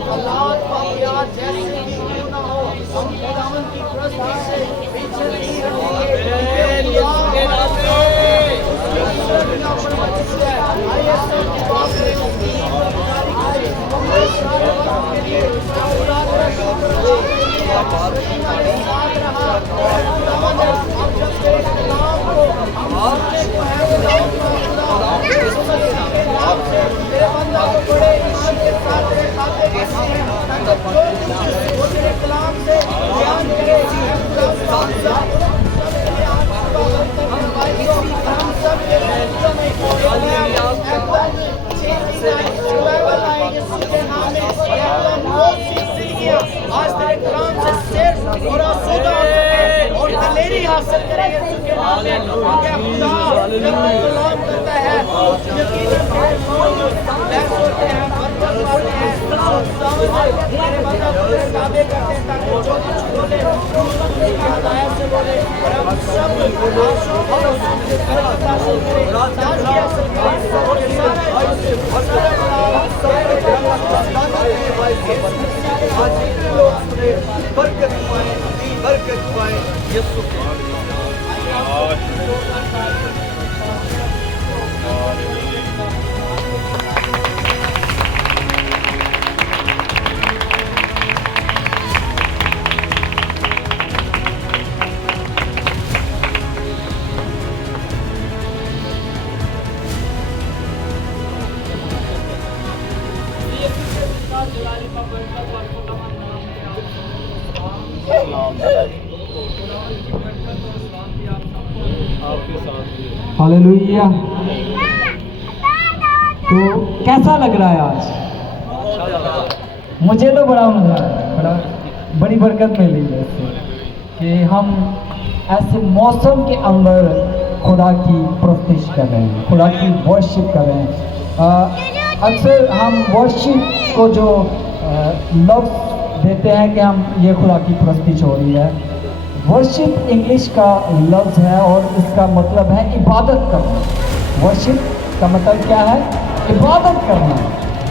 हालात वाक़यात जैसे भी क्यों ना हो, हम खुदावंद की प्रस्ताव से पीछे नहीं हटेंगे। आइए सब दुआ करें, गुजारिश करें, हमारे सारे वक्त के लिए खुदा का शुक्र अदा करेंगे। हमारे साथ रहा और खुदावंद हम जब से कलाम को हम सुनने को है कलाम का खुदा यीशु मसीह के नाम से तेरे बंदा को बड़े ईमान के साथ तेरे खाते करते हैं ताकि जो कुछ वो तेरे कलाम से बयान करे हम सब के जीवन में एकदम चेंजिंग रिवाइवल आएगी उसके नाम में एकदम बहुत सी जिंदगियां आज तेरे कलाम से सिर्फ और आसूदा हो सके और दलेरी हासिल करेंगे उसके नाम में क्या खुदा जब तू कलाम करता है यकीनन तेरे खून लहस होते हैं बरकत पाते हैं तेरे बंदा तेरे ताबे करते हैं ताकि जो कुछ बोले की हदायत से बोले और हम सब और उससे बरकत हासिल करें ताजगी हासिल करें और बरकत पाए यीशु के हालेलुया। तो कैसा लग रहा है आज? मुझे तो बड़ा मजा आया, बड़ी बरकत मिली है इससे कि हम ऐसे मौसम के अंदर खुदा की प्रस्तिश कर रहे हैं, खुदा की वर्शिप कर रहे हैं। अक्सर हम वर्शिप को जो लफ्ज़ देते हैं कि हम ये खुदा की प्रस्तिश हो रही है। वर्शिप इंग्लिश का लफ्ज़ है और इसका मतलब है इबादत करना। वर्शिप का मतलब क्या है? इबादत करना।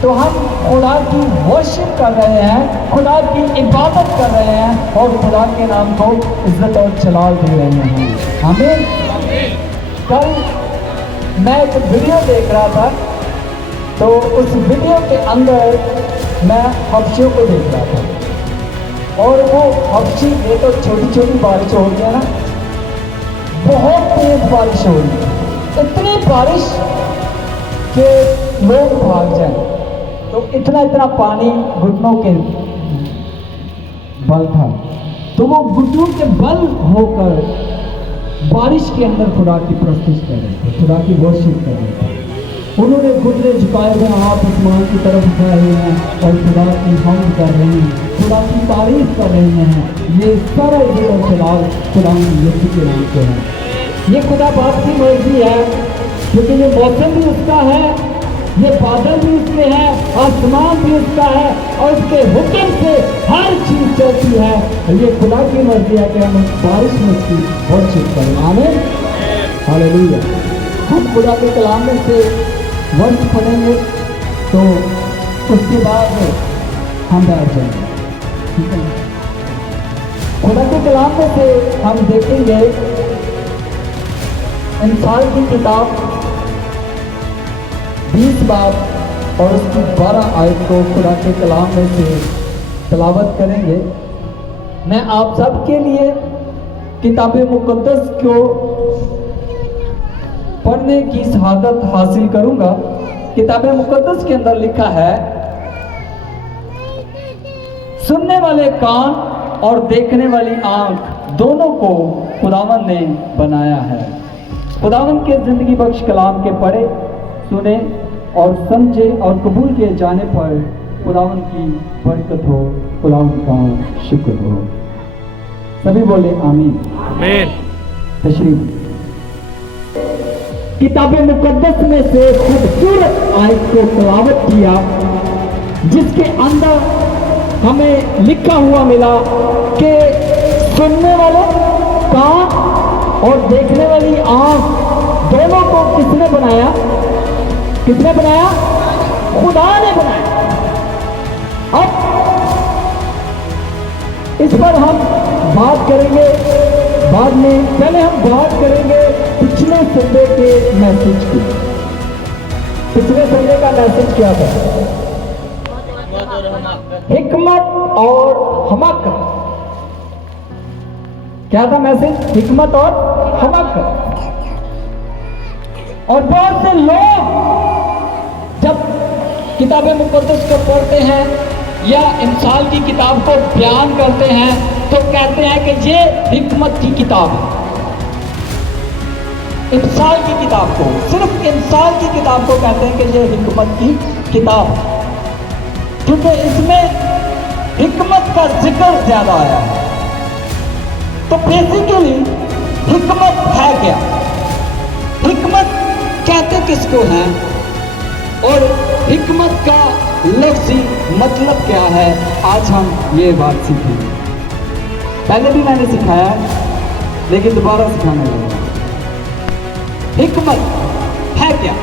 तो हम खुदा की वर्शिप कर रहे हैं, खुदा की इबादत कर रहे हैं और खुदा के नाम को इज्जत और जलाल दे रहे हैं। हमें कल मैं एक वीडियो देख रहा था, तो उस वीडियो के अंदर मैं हबशियों को देख रहा था और वो हबशी, ये तो छोटी छोटी बारिश हो रही है ना, बहुत तेज बारिश हो रही है, इतनी बारिश कि लोग भाग जाए। तो इतना इतना पानी घुटनों के बल था, तो वो घुटनों के बल होकर बारिश के अंदर खुदा की प्रस्तुत कर रहे थे, खुदा की वर्शिप कर रहे थे। उन्होंने घुटने झुकाए हुए हाथ आसमान की तरफ उठाए हुए हैं और खुदा की हमद कर रहे हैं, खुदा की तारीफ कर रहे हैं। ये सारा इज्जत जलाल खुदा यीशु के नाम से है। ये खुदा बाप की मर्जी है, क्योंकि ये मौसम भी उसका है, ये बादल भी उसके हैं, आसमान भी उसका है और उसके हुक्म से हर चीज चलती है। ये खुदा की मर्जी है कि हम बारिश में उसकी वर्शिप करें। आमीन, हालेलुया। हम खुदा के कलाम में से वर्ष पढ़ेंगे तो उसके बाद हम बैठ जाएंगे, ठीक है। खुदा के कलाम में से हम देखेंगे इंसान की किताब 20 बाब और उसकी 12 आयत को खुदा के कलाम में से तिलावत करेंगे। मैं आप सब के लिए किताब मुकद्दस को पढ़ने की शहादत हासिल करूंगा। किताब मुकद्दस के अंदर लिखा है, सुनने वाले कान और देखने वाली आंख दोनों को खुदावन ने बनाया है। खुदावन के जिंदगी बख्श कलाम के पढ़े, सुने और समझे और कबूल किए जाने पर खुदावन की बरकत हो, खुदावन का शुक्र हो। सभी बोले आमीन। आमीन। तशरीफ। किताब मुकद्दस में से खूबसूरत आयत को तिलावत किया, जिसके अंदर हमें लिखा हुआ मिला कि सुनने वाले कान और देखने वाली आंख दोनों को किसने बनाया? किसने बनाया? खुदा ने बनाया। अब इस पर हम बात करेंगे बाद में। पहले हम बात करेंगे पिछले संडे के मैसेज की। पिछले संडे का मैसेज क्या था? हिकमत और हमाकत। क्या था मैसेज? हिकमत और हमाकत। और बहुत से लोग जब किताब मुकद्दस को पढ़ते हैं या इंसाल की किताब को बयान करते हैं तो कहते हैं कि ये हिकमत की किताब है। इंसाल की किताब को, सिर्फ इंसाल की किताब को कहते हैं कि ये हिकमत की किताब है, क्योंकि इसमें हिकमत का जिक्र ज्यादा आया है। तो बेसिकली हिकमत है क्या? हिकमत कहते किसको हैं और हिकमत का लफ्ज़ी मतलब क्या है, आज हम ये बात सीखेंगे। पहले भी मैंने सिखाया है लेकिन दोबारा सिखाने लगा। हिकमत है क्या?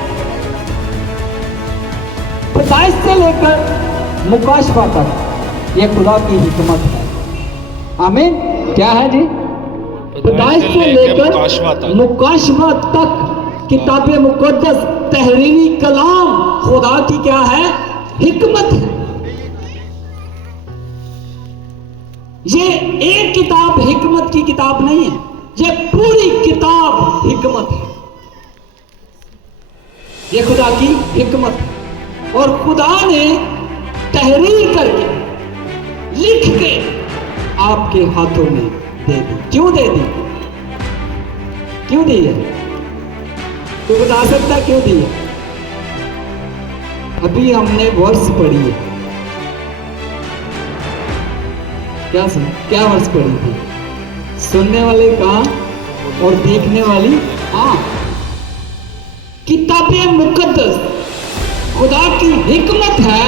पैदाइश से लेकर मुकाशवा तक ये खुदा की हिकमत है। आमीन। क्या है जी? पैदाइश से लेकर मुकाशवा तक किताब मुकद्दस तहरीरी कलाम खुदा की क्या है? हिकमत है। ये एक किताब हिकमत की किताब नहीं है, ये पूरी किताब हिकमत है। ये खुदा की हिकमत है और खुदा ने तहरीर करके लिख के आपके हाथों में दे दी। क्यों दे दी? क्यों दी है? तो बता सकता क्यों दी है? अभी हमने वर्ष पढ़ी है। क्या वर्ष पढ़ी थी? सुनने वाले कान और देखने वाली आंख। किताबे मुकद्दस खुदा की हिकमत है।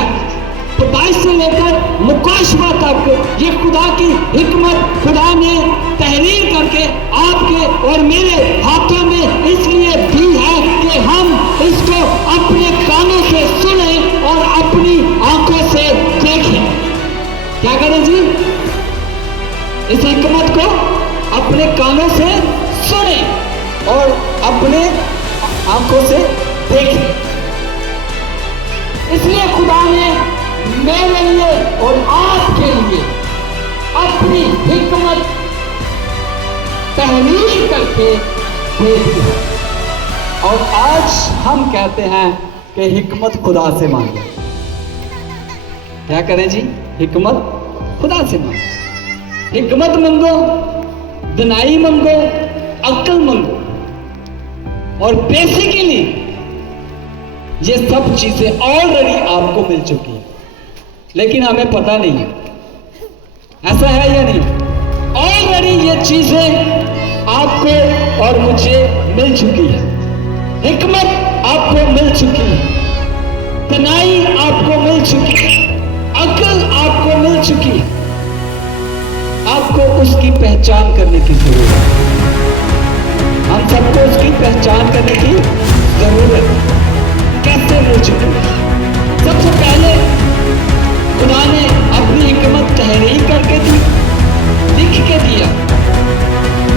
पैदाइश से लेकर मुकाशवा तक ये खुदा की हिकमत खुदा ने तहरीर करके आपके और मेरे हाथों में इसलिए दी है कि हम इसको अपने कानों से सुने और अपनी आंखों से देखें। क्या करें जी? इस हिकमत को अपने कानों से सुने और अपने आंखों से देखें। इसलिए खुदा ने मेरे लिए और आपके लिए अपनी हिकमत तहरीर करके दे दी। और आज हम कहते हैं कि हिकमत खुदा से मांगे। क्या करें जी? हिकमत खुदा से मांगे। हिकमत मांगो, दनाई मांगो, अक्ल मांगो। और बेसिकली ये सब चीजें ऑलरेडी आपको मिल चुकी हैं, लेकिन हमें पता नहीं है। ऐसा है या नहीं? ऑलरेडी ये चीजें आपको और मुझे मिल चुकी है। हिकमत आपको मिल चुकी है, तनाई आपको मिल चुकी है, अक्ल आपको मिल चुकी है। आपको उसकी पहचान करने की जरूरत है। हम सबको उसकी पहचान करने की जरूरत है। कैसे मिल चुकी है? सबसे पहले खुदा ने अपनी हिकमत तहरीर करके दी, लिख के दिया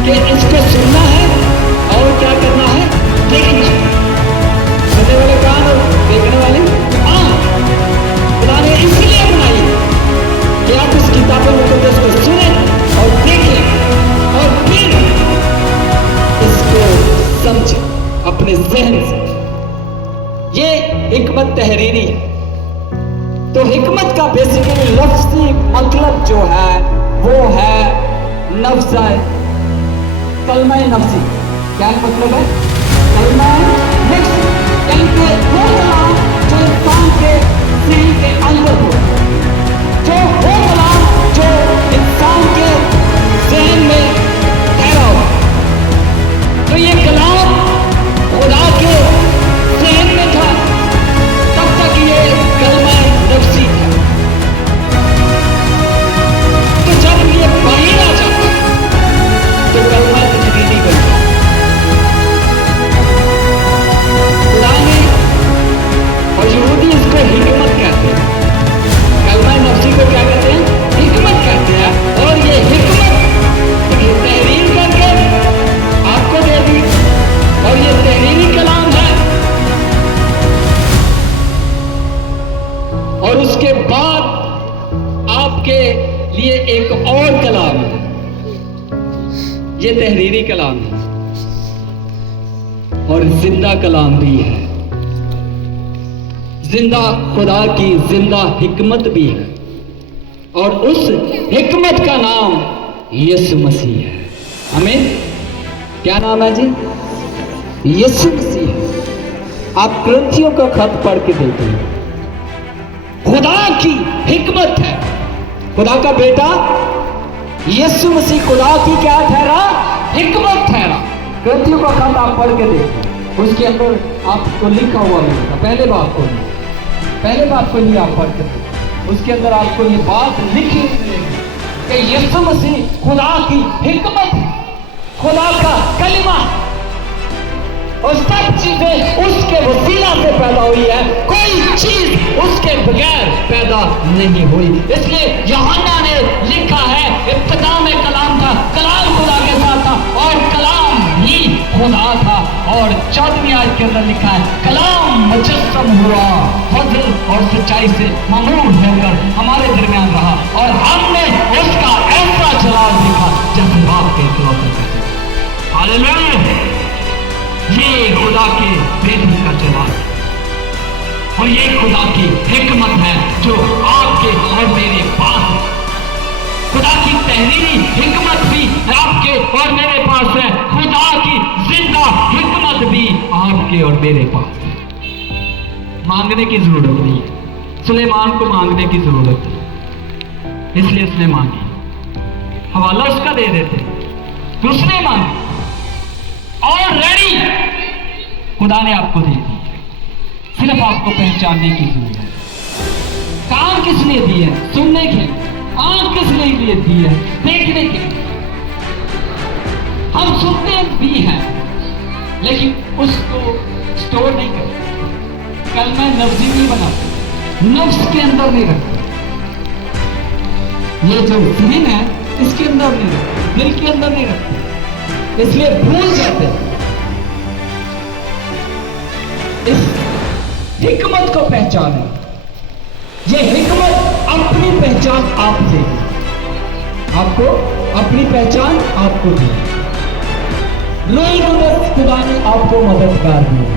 कि इसको सुनना है और क्या करना है? देखना है। सुनने वाले कान और देखने वाले आंख खुदा ने इसलिए बनाई कि आप इस किताब मुकद्दस को सुने और देखें और फिर इसको समझें अपने जहन से। ये हिकमत तहरीरी है। तो हिकमत का बेसिकली लफ्ज़ी मतलब जो है वो है नफ्ज़ कलमा नफ्सी। क्या मतलब है? कलमा नफ्सी यानी कि वो कलाम जो इंसान के दिल के अंदर हो, जो वो कलाम जो इंसान के ज़हन में ठहरा हो। तो ये कलाम खुदा के ज़हन में था तब तक ये कलमा नफ्सी था। तो जब ये बाहर आ जाता तो कलमा तजदीदी बनता। कलाम है और जिंदा कलाम भी है, जिंदा खुदा की जिंदा हिकमत भी है और उस हिकमत का नाम यीशु मसीह है। आमीन। क्या नाम है जी? यीशु मसीह। आप ग्रंथियों का खत पढ़ के देखें, खुदा की हिकमत है, खुदा का बेटा यीशु मसीह खुदा की क्या ठहरा? हिकमत ठहरा। ग्रंथियों का खत आप पढ़ के देखें, उसके अंदर आपको लिखा हुआ मिलेगा। पहले बात को ही आप पढ़ के देखें, उसके अंदर आपको ये बात लिखी मिलेगी कि यीशु मसीह खुदा की हिकमत है, खुदा का कलिमा, और सब चीजें उसके वसीला से पैदा हुई है, कोई चीज उसके बगैर पैदा नहीं हुई। इसलिए यूहन्ना ने लिखा है, इब्तिदा में कलाम था, कलाम खुदा के साथ था और कलाम ही खुदा था। और 14वीं आयत के अंदर लिखा है, कलाम मुजस्सम हुआ, फजल और सच्चाई से ममूर होकर हमारे दरमियान रहा और हमने उसका ऐसा जलाल देखा जैसे बाप के इकलौते बेटे। हालेलुया। ये खुदा के बेटे का जलाल और ये खुदा की हिकमत है जो आपके और मेरे पास है। खुदा की तहरीरी हिकमत भी आपके और मेरे पास है, खुदा की जिंदा हिकमत भी आपके और मेरे पास है। मांगने की जरूरत नहीं है। सुलेमान को मांगने की जरूरत है, इसलिए उसने मांगी, हवाला उसका दे देते, तो उसने मांगी ऑलरेडी खुदा ने आपको दे दी, सिर्फ आपको पहचानने की जरूरत है। कान किस लिए दी है? सुनने के। आंख किस लिए दी है? देखने के। हम सुनते भी हैं लेकिन उसको स्टोर नहीं करते, कलमा नफ्सी नहीं बनाते, नफ्स के अंदर नहीं रखते। ये जो जहन है इसके अंदर नहीं रखते, दिल के अंदर नहीं रखते, इसलिए भूल जाते हैं। इस हिकमत को पहचाने, ये हिकमत अपनी पहचान आप देगी, आपको अपनी पहचान आपको देगी। रोल कुदस खुदा ने आपको मददगार दिया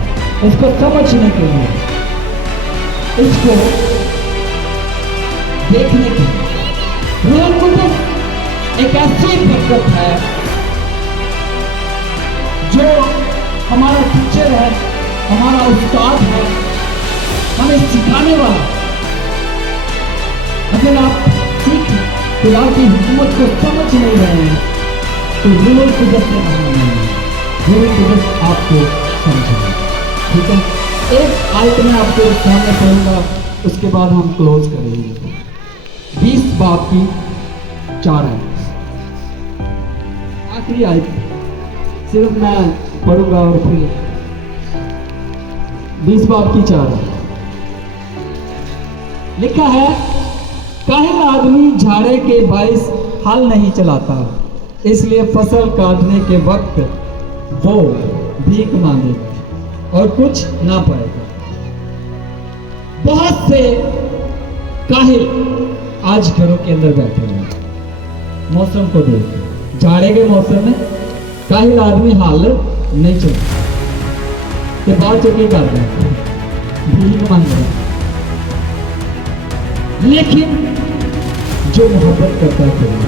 इसको समझने के लिए, इसको देखने के लिए। रोल कुदस एक ऐसी बरकत है जो हमारा टीचर है, हमारा उस्ताद है, हमें सिखाने वाला। अगर आप सीख खुदा की हिकमत को समझ नहीं रहे हैं तो रूल कुदस से नहीं, रूल कुदस आपको समझेगा। ठीक है, एक आयत में आपको सामने पढ़ूंगा, उसके बाद हम क्लोज करेंगे। 20 बाब की 4 आयत, आखिरी आयत सिर्फ मैं पढ़ूंगा और फिर 20 बाब की 4 लिखा है, काहिल आदमी झाड़े के बाइस हल नहीं चलाता, इसलिए फसल काटने के वक्त वो भीख मांगेगा और कुछ ना पाएगा। बहुत से काहिल आज घरों के अंदर बैठे हुए, मौसम को देख, जाड़े के मौसम में काहिल आदमी हाल नहीं चलता, ये बात चुकी कर रहे हैं, भीख मांग रहे हैं। लेकिन जो मोहब्बत करता है खुदा,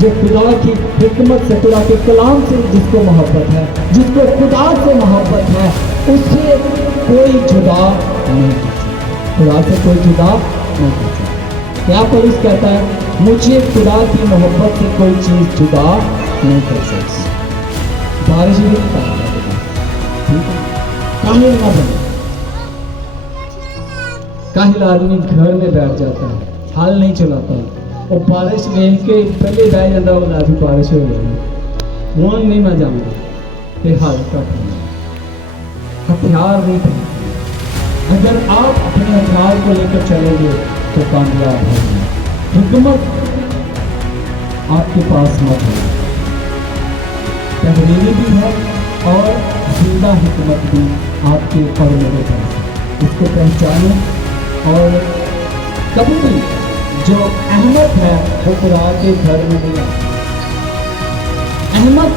जो खुदा की हिकमत से, खुदा के कलाम से जिसको मोहब्बत है, जिसको खुदा से मोहब्बत है, उससे कोई जुदा नहीं कर सकता, खुदा से कोई जुदा नहीं कर सकता। क्या पौलुस कहता है? मुझे खुदा की मोहब्बत से कोई चीज जुदा नहीं कर सकती। बारिश भी नहीं पाएगा, ठीक है, काहिल ना बने। काहिल आदमी घर में बैठ जाता है, हाल नहीं चलाता, और बारिश देख के पहले बह जाता, वो अभी बारिश हो गई, वो नहीं मैं जाऊंगा, फिर हाल कट हथियार नहीं खरीदते। अगर आप अपने हथियार को लेकर चलेंगे तो कामयाब होंगे। हिकमत आपके पास मत है, तहरीरी भी है और जिंदा हिकमत भी आपके और मेरे पास है। इसको पहचाने और कभी भी जो अहमद है वो खुदा के घर में नहीं आती। अहमद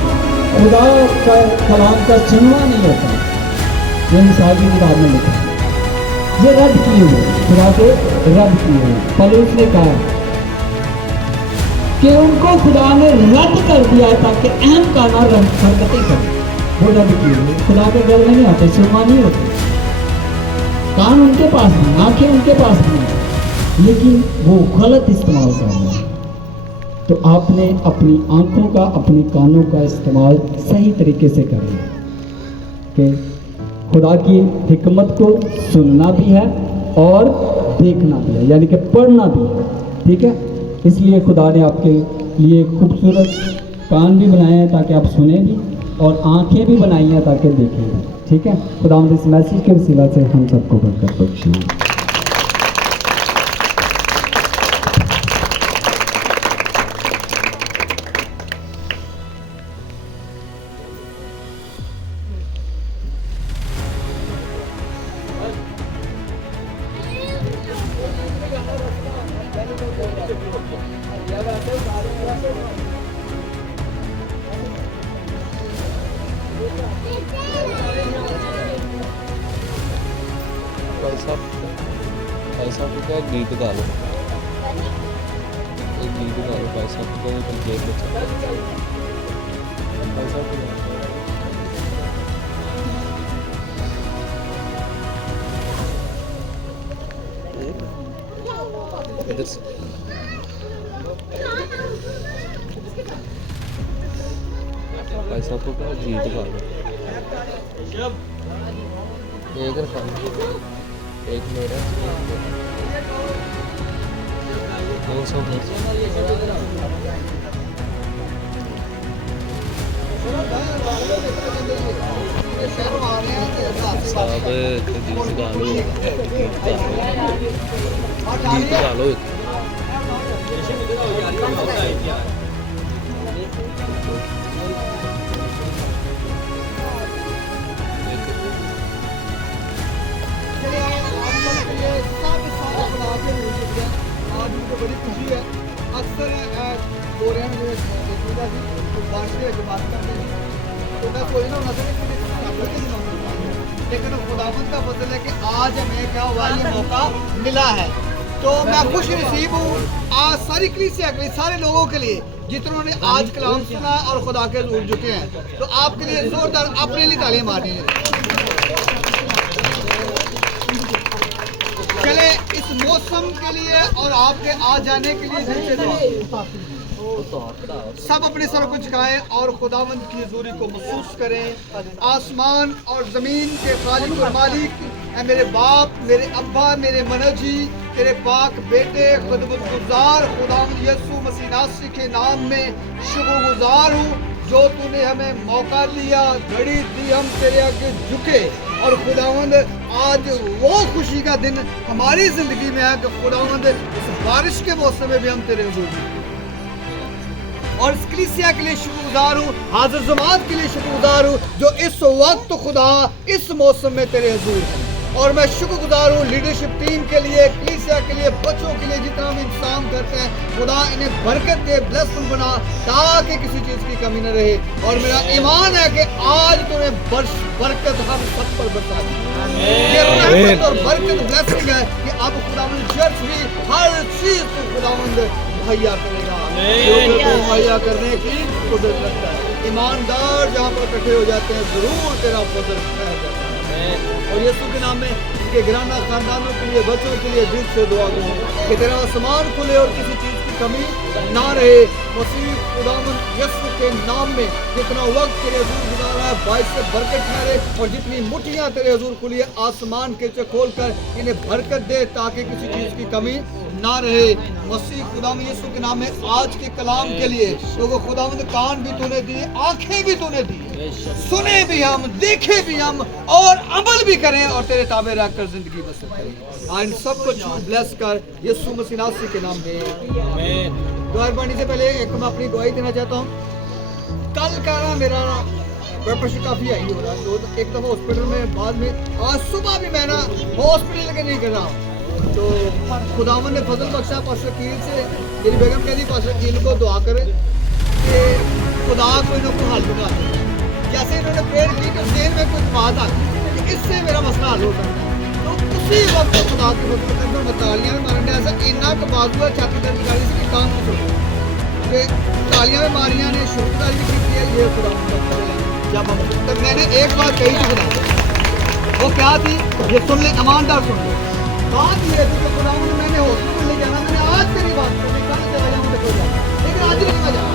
खुदा का कलाम का सुनना नहीं होता, ये मिसाल की किताब में लिखा है, ये रद्द किए हुए, खुदा के रद्द किए हुए। पौलुस ने कहा कि उनको खुदा ने रद्द कर दिया ताकि अहम काना हरकतें करें, वो रद्द किए हुए। खुदा के घर में नहीं आते, सुनना नहीं होते, कान उनके पास नहीं, आंखें उनके पास नहीं, लेकिन वो गलत इस्तेमाल कर रहे हैं। तो आपने अपनी आंखों का, अपने कानों का इस्तेमाल सही तरीके से करना है कि खुदा की हिकमत को सुनना भी है और देखना भी है, यानी कि पढ़ना भी है, ठीक है। इसलिए खुदा ने आपके लिए खूबसूरत कान भी बनाए हैं ताकि आप सुने भी, और आंखें भी बनाई हैं ताकि देखें भी, ठीक है। खुदा इस मैसेज के वसीला से हम सबको बरकत बख्शे। भाई साहब का गीत गा लो, एक गीत गा लो भाई साहब को, जेब में भाई साहब इधर से भाई साहब को गीत गा लो, एक रखा एक मेरा दो सौ साहब गीत गा लो, गीत गा लो। आज मुझे बड़ी खुशी है। अक्सर बोरिया में बात करते हैं तो मैं कोई ना होना लेकिन खुदावंद का फजल है कि आज हमें क्या हुआ, ये मौका मिला है। तो मैं खुश नसीब हूँ आज सारी कलीसिया के लिए, सारे लोगों के लिए जिन्होंने आज कलाम सुना और खुदा के जुड़ चुके हैं। तो आपके लिए जोरदार अपने लिए तालियां मारनी है। चले इस मौसम के लिए और आपके आ जाने के लिए दिल से दुआ। सब अपने सर को झुकाएं और खुदावंद की हजूरी को महसूस करें। आसमान और ज़मीन के खालिक और मालिक है मेरे बाप, मेरे अब्बा, मेरे मनजी, तेरे पाक बेटे खिदमत गुजार खुदावंद यीशु मसीह नासरी के नाम में शुक्रगुजार हूँ जो तूने हमें मौका दिया, घड़ी दी, हम तेरे आगे झुके। और खुदावंद आज वो खुशी का दिन हमारी जिंदगी में है कि खुदावंद इस बारिश के मौसम में भी हम तेरे हुजूर में, और इस कलीसिया के लिए शुक्रगुजार हूँ, हाजिर जमात के लिए शुक्रगुजार हूँ जो इस वक्त खुदा इस मौसम में तेरे हुजूर है। और मैं शुक्रगुजार हूँ लीडरशिप टीम के लिए, कलीसिया के लिए, बच्चों के लिए, जितना हम इंतजाम करते हैं खुदा इन्हें बरकत दे, ब्लेसिंग बना ताकि किसी चीज़ की कमी न रहे। और मेरा ईमान है कि आज तुम्हें बरकत हम सब पर बरसा दी। ये रहमत और बरकत ब्लेसिंग है कि अब खुदावंद चर्च भी हर चीज़ को खुदावंद मुहैया करेगा, मुहैया करने की कुदरत रखता है। ईमानदार जहाँ पर इकट्ठे हो जाते हैं जरूर तेरा फजल है। और यीशु के नाम में इनके घराना खानदानों के लिए, बच्चों के लिए दिल से दुआ दूँ कि तेरा आसमान खुले और किसी चीज़ की कमी ना रहे। मसीह खुदावंद यीशु के नाम में जितना वक्त तेरे हुजूर गुजारा है बाइस से बरकत ठहरे, और जितनी मुट्ठियाँ तेरे हुजूर खुली है आसमान के चे खोल कर इन्हें बरकत दे ताकि किसी चीज़ की कमी ना रहे। मसीह खुदावंद यीशु के नाम में आज के कलाम के लिए तो वो खुदावंद कान भी तूने दिए, आंखें भी तूने दी, सुने भी हम, देखे भी हम और अमल भी करें और तेरे ताबे रख कर जिंदगी बसर करें। आज सब कुछ ब्लेस कर यीशु मसीह नासरी के नाम में। दुआ पानी से पहले एक मैं अपनी गवाही देना चाहता हूँ। कल का ना मेरा ब्लड प्रेशर काफ़ी हाई हो रहा है, तो एक दफ़ा हॉस्पिटल में, बाद में आज सुबह भी मैं ना हॉस्पिटल लेके नहीं कर रहा हूँ। तो खुदावन ने फजल बख्शा पास्टर कील से, मेरी बेगम कहती पास्टर कील को दुआ करें कि खुदा कोई ना कोई हाल बना दे। जैसे इन्होंने प्रेयर की तो ज़हन में कुछ बात आ गई कि इससे मेरा मसला हल हो सकता है, तो उसी वक्त खुदा की फजल के अंदर मैं तालियां भी मारने ऐसा इन्ना का बाजू है छाती दर्द निकाली थी कि काम नहीं छोड़ा कि तालियां भी मारियां ने शुक्रगुजारी भी की है। ये खुदा जब हम तो मैंने एक बात कही थी खुदा वो क्या थी, ये सुन ले ईमानदार सुन ले, बात ये थी कि खुदा मैंने हॉस्पिटल ले जाना, मैंने आज तेरी बात सुनी, कल चला जाऊँ तो कोई बात नहीं, लेकिन आज नहीं मैं जाऊँ।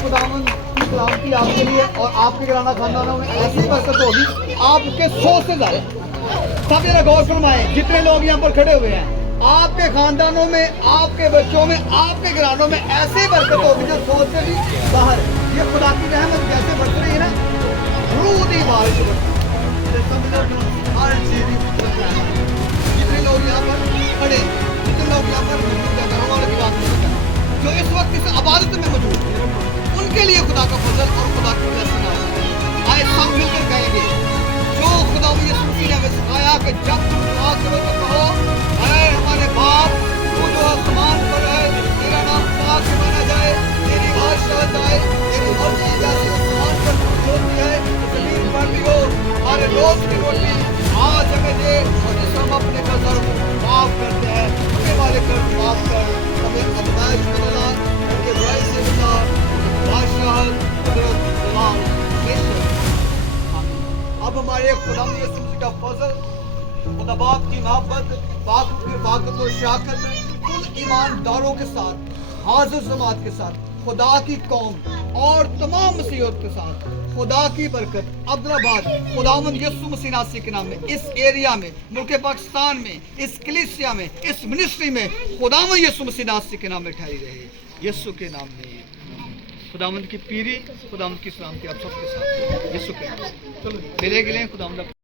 खुदावन की सलामती आपके लिए और आपके घराना खानदानों में ऐसी बरकत होगी आपके 100 से ज्यादा। सब जरा गौर फरमाएं, जितने लोग यहाँ पर खड़े हुए हैं, आपके खानदानों में, आपके बच्चों में, आपके घरानों में ऐसी बरकत होगी जो 100 से भी बाहर। ये खुदा की रहमत कैसे बरस रही है ना, रूह की बारिश हर चीज। जितने लोग यहाँ पर खड़े, जितने लोग यहाँ पर घरवालों की बात नहीं कर, जो इस वक्त इस आबादत में मौजूद हैं, उनके लिए खुदा का फजल और खुदा की ब्लेसिंग आए। सब मिलकर कहेंगे जो खुदा यीशु मसीह ने हमें सिखाया कि जब तुम दुआ करो तो कहो, ऐ हमारे बाप तू जो आसमान पर है, तेरा नाम पाक माना जाए, तेरी बादशाहत आए, तेरी मर्जी जैसे आसमान पर होती है जमीन पर भी हो। हमारे रोज की रोटी आज हमें दे और जिस हम अपने कर्ज माफ करते हैं, हमें हमारे कर्ज माफ कर, हमें अजमाइश में न ला, उनके बुराई से बचा। अब हमारे खुदा यीशु मसीह का फजल, खुदा बाप की मोहब्बत, पाक की बाकत और शाकत उन ईमानदारों के साथ, हाजिर जमात के साथ, खुदा की कौम और तमाम मसीहत के साथ खुदा की बरकत अब्दुल्लाबाद खुदावंद यीशु मसीह नासरी के नाम में, इस एरिया में, मुल्क पाकिस्तान में, इस कलीसिया में, इस मिनिस्ट्री में खुदावंद यीशु मसीह नासरी के नाम में ठहरी रहे, यीशु के नाम में। खुदावंद की पीरी, खुदावंद की सलामती आप सबके साथ, यीशु के नाम। चलो मिले गिले खुदावंद।